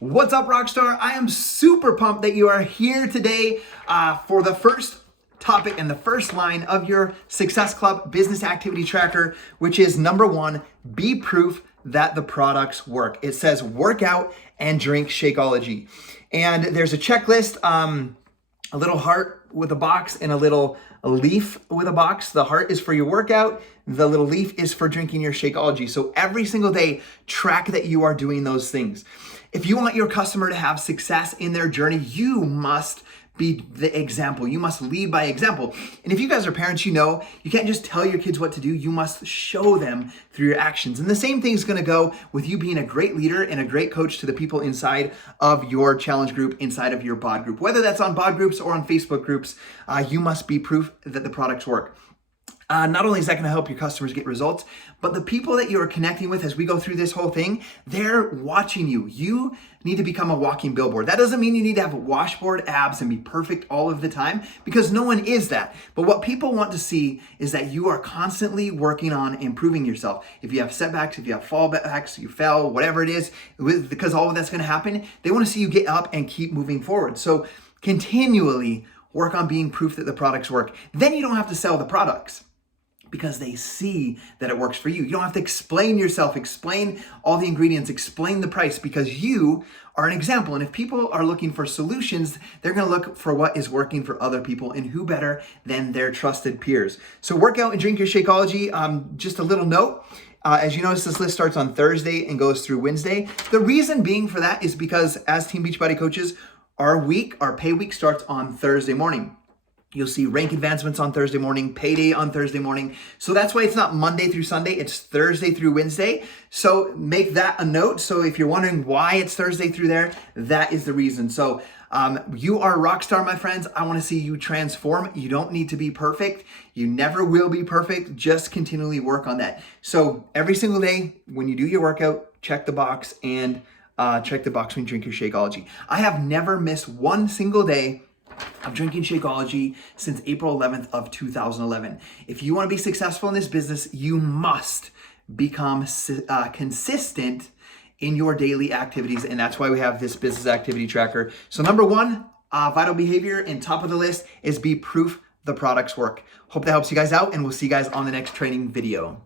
What's up, Rockstar? I am super pumped that you are here today for the first topic and the first line of your Success Club business activity tracker, which is number one, be proof that the products work. It says work out and drink Shakeology. And there's a checklist, a little heart with a box and a leaf with a box. The heart is for your workout. The little leaf is for drinking your Shakeology. So every single day, track that you are doing those things. If you want your customer to have success in their journey, you must be the example. You must lead by example. And if you guys are parents, you know you can't just tell your kids what to do. You must show them through your actions. And the same thing is going to go with you being a great leader and a great coach to the people inside of your challenge group, inside of your BOD group. Whether that's on BOD groups or on Facebook groups, you must be proof that the products work. Not only is that going to help your customers get results, but the people that you are connecting with as we go through this whole thing, they're watching you. You need to become a walking billboard. That doesn't mean you need to have washboard abs and be perfect all of the time, because no one is that. But what people want to see is that you are constantly working on improving yourself. If you have setbacks, if you have fallbacks, you fell, whatever it is, because all of that's going to happen, they want to see you get up and keep moving forward. So continually work on being proof that the products work. Then you don't have to sell the products, because they see that it works for you. You don't have to explain yourself, explain all the ingredients, explain the price, because you are an example. And if people are looking for solutions, they're gonna look for what is working for other people, and who better than their trusted peers. So work out and drink your Shakeology. Just a little note, as you notice, this list starts on Thursday and goes through Wednesday. The reason being for that is because as Team Beachbody coaches, our pay week starts on Thursday morning. You'll see rank advancements on Thursday morning, payday on Thursday morning. So that's why it's not Monday through Sunday, it's Thursday through Wednesday. So make that a note. So if you're wondering why it's Thursday through there, that is the reason. So you are a rock star, my friends. I want to see you transform. You don't need to be perfect. You never will be perfect. Just continually work on that. So every single day when you do your workout, check the box and check the box when you drink your Shakeology. I have never missed one single day of drinking Shakeology since April 11th of 2011. If you want to be successful in this business, you must become consistent in your daily activities. And that's why we have this business activity tracker. So number one, vital behavior and top of the list is be proof the products work. Hope that helps you guys out, and we'll see you guys on the next training video.